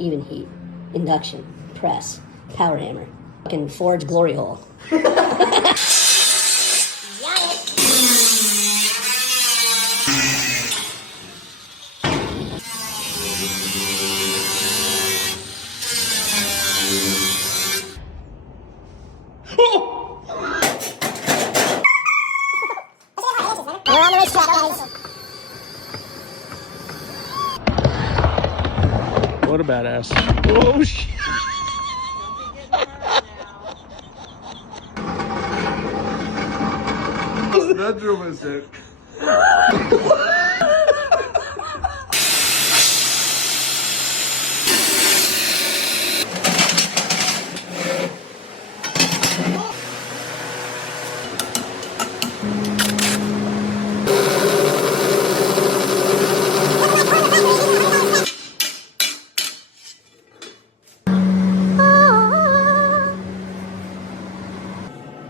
even heat, induction, press, power hammer, fucking forge glory hole. We're on the racetrack, guys. What a badass. Oh, shit. Bedroom is it?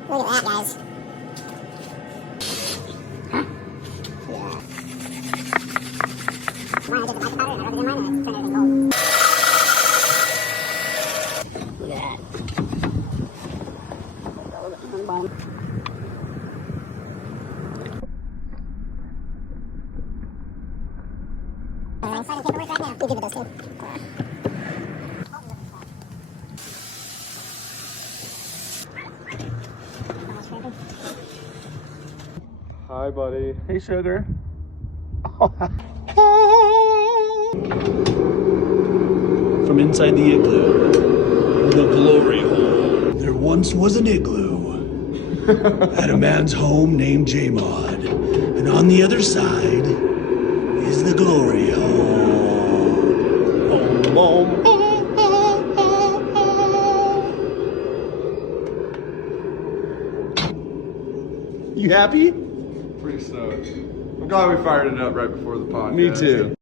Look at that, guys. Look at that. Sign the paperwork right now. You give it those two. Hi, buddy. Hey, sugar. From inside the igloo, the glory hole. There once was an igloo at a man's home named J-Mod. And on the other side is the glory hole. Boom, boom. You happy? Pretty stoked. I'm glad we fired it up right before the podcast. Me too.